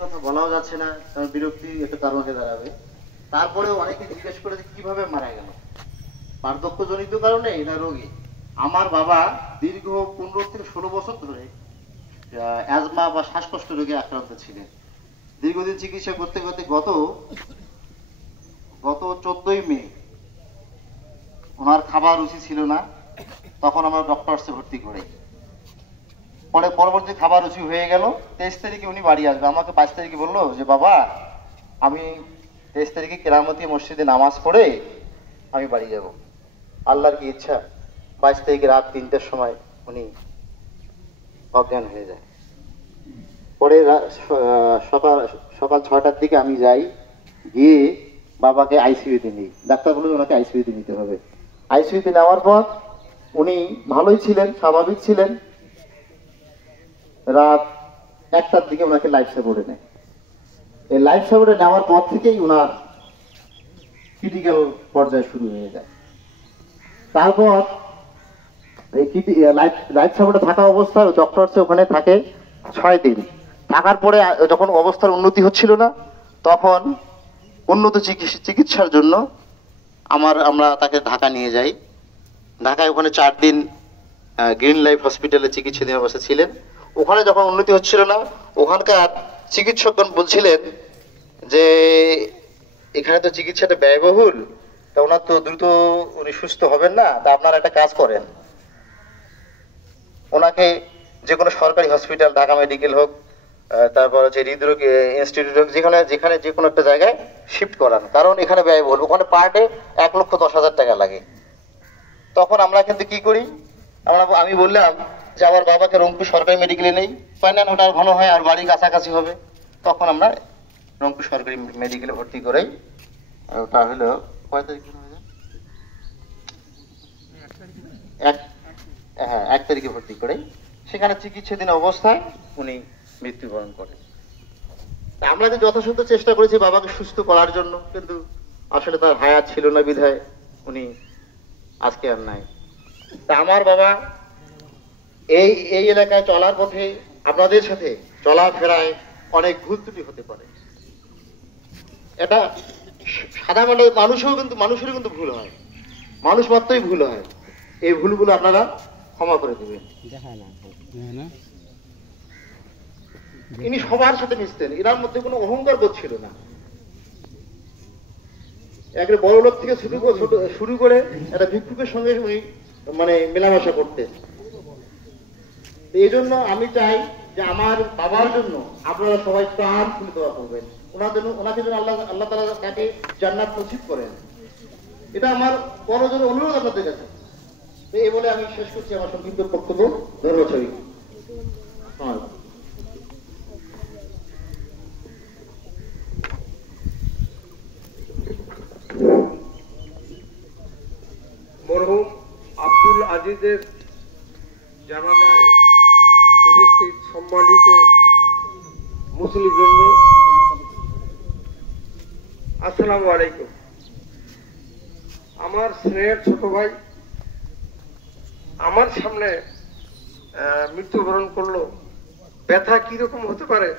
কথা বলাও যাচ্ছে না, কারণ বিরক্তি একটা কারণ হয়ে দাঁড়াবে। তারপরেও অনেকে জিজ্ঞেস করে যে কিভাবে মারা গেল, বার্ধক্যজনিত কারণে না রোগী। আমার বাবা দীর্ঘ 15 থেকে 16 বছর ধরে অ্যাজমা বা শ্বাসকষ্ট রোগে আক্রান্ত ছিলেন। দীর্ঘদিন চিকিৎসা করতে করতে গত 14ই মে ওনার খাবার রুচি ছিল না, তখন আমরা ডক্টরসে ভর্তি করি। পরে পরবর্তী খাবার রুচি হয়ে গেল। 23 তারিখে উনি বাড়ি আসবে। আমাকে 22 তারিখে বললো যে বাবা আমি 23 তারিখে কেরামতি মসজিদে নামাজ পড়ে আমি বাড়ি যাব। আল্লাহর কি ইচ্ছা, 22 তারিখে রাত 3টার সময় উনি অজ্ঞান হয়ে যায়। পরে সকাল 6টার দিকে আমি যাই, গিয়ে বাবাকে আইসিইউতে নিই। ডাক্তার বলল ওনাকে আইসিইউতে নিতে হবে। আইসিইউতে নেওয়ার পর উনি ভালোই ছিলেন, স্বাভাবিক ছিলেন। রাত 1টার দিকে ওনাকে লাইফ সাপোর্টে নেয়। এই লাইফ সাপোর্টে নেওয়ার পর থেকেই ওনার ক্রিটিক্যাল পর্যায়ে শুরু হয়ে যায়। তারপর এই লাইফ সাপোর্টে থাকা অবস্থায় ডক্টরস ওখানে থাকে 6 দিন। থাকার পরে যখন অবস্থার উন্নতি হচ্ছিল না, তখন উন্নত চিকিৎসার জন্য আমরা তাকে ঢাকা নিয়ে যাই। ঢাকায় ওখানে 4 দিন গ্রিন লাইফ হসপিটালে চিকিৎসাধীন অবস্থা ছিলেন। ওখানে যখন উন্নতি হচ্ছিল না, ওখানকার চিকিৎসকগণ বলছিলেন যে এখানে তো চিকিৎসাটা ব্যয়বহুল, তা ওনার তো দ্রুত উনি সুস্থ হবেন না, তা আপনারা একটা কাজ করেন, ওনাকে যে কোনো সরকারি হসপিটাল, ঢাকা মেডিকেল হোক, তারপর হচ্ছে হৃদরোগ ইনস্টিটিউট হোক, যেখানে যে কোনো একটা জায়গায় শিফট করান, কারণ এখানে ব্যয়বহুল। ওখানে পার ডে 1,10,000 টাকা লাগে। তখন আমরা কিন্তু কি করি, আমি বললাম যে আমার বাবাকে রংপুর সরকারি মেডিকেলে নেই, ফাইনাল ওটা ভালো হয় আর বাড়ি কাছাকাছি হবে। তখন আমরা রংপুর সরকারি মেডিকেলে ভর্তি করাই। ওটা হলো 1 তারিখে ভর্তি করাই। সেখানে চিকিৎসাধীন অবস্থায় উনি মৃত্যুবরণ করেন। আমরা যে যথাসাধ্য চেষ্টা করেছি বাবাকে সুস্থ করার জন্য, কিন্তু আসলে তার হায়াত ছিল না বিধায় উনি আজকে আর নাই। তা আমার বাবা এই এলাকায় চলার পথে আপনাদের সাথে চলাফেরায় অনেক ভুল ত্রুটি হতে পারে। এটা সাধারণ মানুষেরও কিন্তু ভুল হয়, মানুষ মাত্রই ভুল হয়। এই ভুলগুলো আপনারা ক্ষমা করে দেবেন। ইনি সবার সাথে মিশতেন, এনার মধ্যে কোনো অহংকার বোধ ছিল না। একটা বড় লোক থেকে শুরু করে একটা ভিক্ষুকের সঙ্গে উনি মেলামেশা করতেন। এই জন্য আমি চাই যে আমার বাবার জন্য আপনারা সবাই প্রাণ খুলে দোয়া করবেন, ওনাকে যেন আল্লাহ তাআলা তাকে জান্নাত নসিব করেন। এটা আমার বড় জোর অনুরোধ আপনাদের কাছে। এই বলে আমি শেষ করছি আমার সংক্ষিপ্ত বক্তব্য। ধন্যবাদ সবাইকে। মরহুম আব্দুল আজিজের জানাজায় উপস্থিত সম্মানিত মুসলিমবৃন্দ, আসসালামু আলাইকুম। আমার স্নেহের ছোট ভাই আমার সামনে মৃত্যুবরণ করলো। ব্যথা কিরকম হতে পারে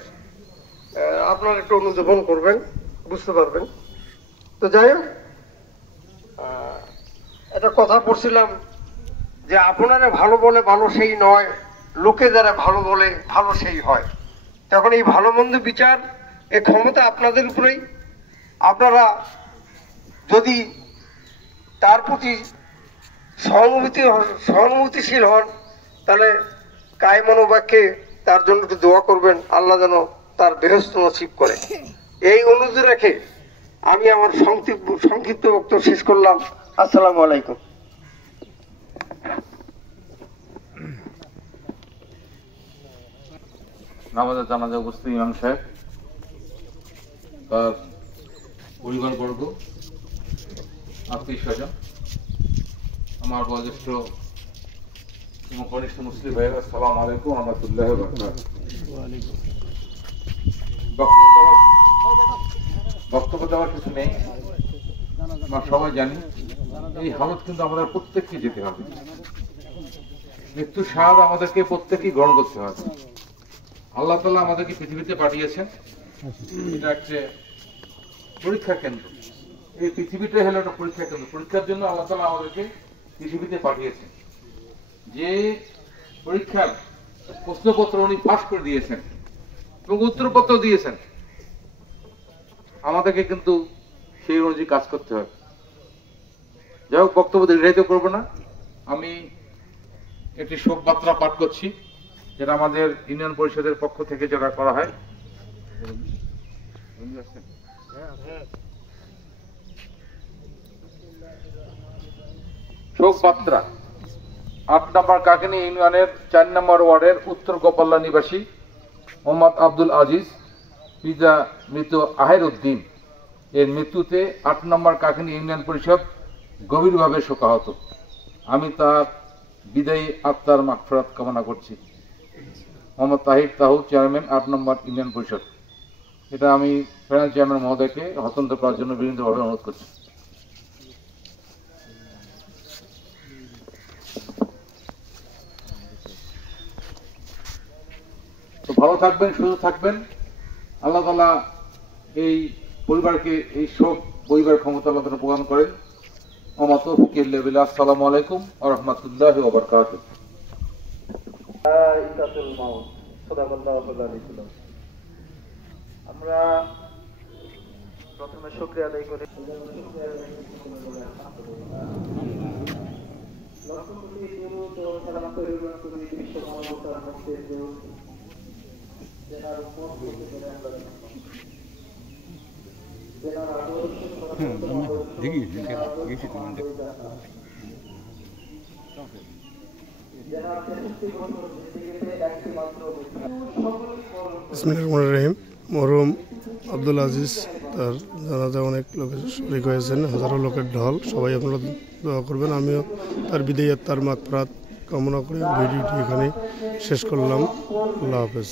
আপনারা একটু অনুধাবন করবেন, বুঝতে পারবেন। তো যাই হোক, একটা কথা পড়ছিলাম যে আপনারা ভালো বলে ভালো সেই নয়, লোকে যারা ভালো বলে ভালো সেই হয়। তখন এই ভালো মন্দ বিচার এ ক্ষমতা আপনাদের উপরেই। আপনারা যদি তার প্রতি সহানুভূতিশীল হন, তাহলে কায় মনোবাক্যে তার জন্য একটু দোয়া করবেন, আল্লাহ যেন তার বেহেশত নসিব করে। এই অনুরোধ রেখে আমি আমার সংক্ষিপ্ত বক্তব্য শেষ করলাম। আসসালামু আলাইকুম। নামাজের জানাজা উপস্থিত ইমাম সাহেব, তার পরিবারবর্গ, আত্মীয় স্বজন, আমার বয়োজ্যেষ্ঠ এবং কনিষ্ঠ মুসলিম ভাইয়েরা, আসসালামু আলাইকুম ওয়া রাহমাতুল্লাহি ওয়া বারাকাতুহু। বক্তব্য দেওয়ার কিছু নেই, আমরা সবাই জানি এই হালত কিন্তু আমাদের প্রত্যেককে যেতে হবে। মৃত্যুর স্বাদ আমাদেরকে প্রত্যেককেই গ্রহণ করতে হবে। আল্লাহ তাআলা আমাদেরকে পৃথিবীতে পাঠিয়েছেন, এটা একটা পরীক্ষা কেন্দ্র। এই পৃথিবীটাই হলো একটা পরীক্ষা কেন্দ্র। পরীক্ষার জন্য আল্লাহ তাআলা আমাদেরকে পৃথিবীতে পাঠিয়েছেন। যে পরীক্ষার প্রশ্নপত্র উনি পাস করে দিয়েছেন এবং উত্তরপত্র দিয়েছেন, আমাদেরকে কিন্তু সেই অনুযায়ী কাজ করতে হবে। যাই হোক, বক্তব্য দীর্ঘায়িত করবো না। আমি একটি শোকবার্তা পাঠ করছি, যেটা আমাদের ইউনিয়ন পরিষদের পক্ষ থেকে যেটা করা হয়। শোকবার্তা 8 নম্বর কাকিনী ইউনিয়নের 4 নম্বর ওয়ার্ডের উত্তর গোপাল্লা নিবাসী মোহাম্মদ আব্দুল আজিজ পিতা মৃত আহের উদ্দিন এর মৃত্যুতে 8 নম্বর কাকিনী ইউনিয়ন পরিষদ গভীরভাবে শোকাহত। আমি তার বিদায়ী আত্মার মাগফিরাত কামনা করছি। মোহাম্মদ তাহির তাহু, চেয়ারম্যান 8 নম্বর ইউনিয়ন পরিষদ। এটা আমি ফাইনাল চেয়ারম্যান মহোদয়কে হস্তান্তর করার জন্য বিনীতভাবে অনুরোধ করছি। তো ভালো থাকবেন, সুস্থ থাকবেন। আল্লাহ তাআলা এই পরিবারকে এই শোক বইবার ক্ষমতা আল্লাহ তাআলা প্রদান করেন। ওয়া তৌফিক ইল্লা বিল্লাহ। আসসালামু আলাইকুম ওয়া রাহমাতুল্লাহি ওয়া বারাকাতুহু। আমরা প্রথমে শুকরিয়া আদায় করি বিসমিল্লাহির মরহুম আব্দুল আজিজ তার জানাজা অনেক লোকের শরীক হয়েছেন, হাজারো লোকের ঢল। সবাই আপনারা দোয়া করবেন। আমিও তার বিদায়ী আত্মার মাগফিরাত কামনা করে ভিডিওটি এখানে শেষ করলাম। আল্লাহ হাফেজ।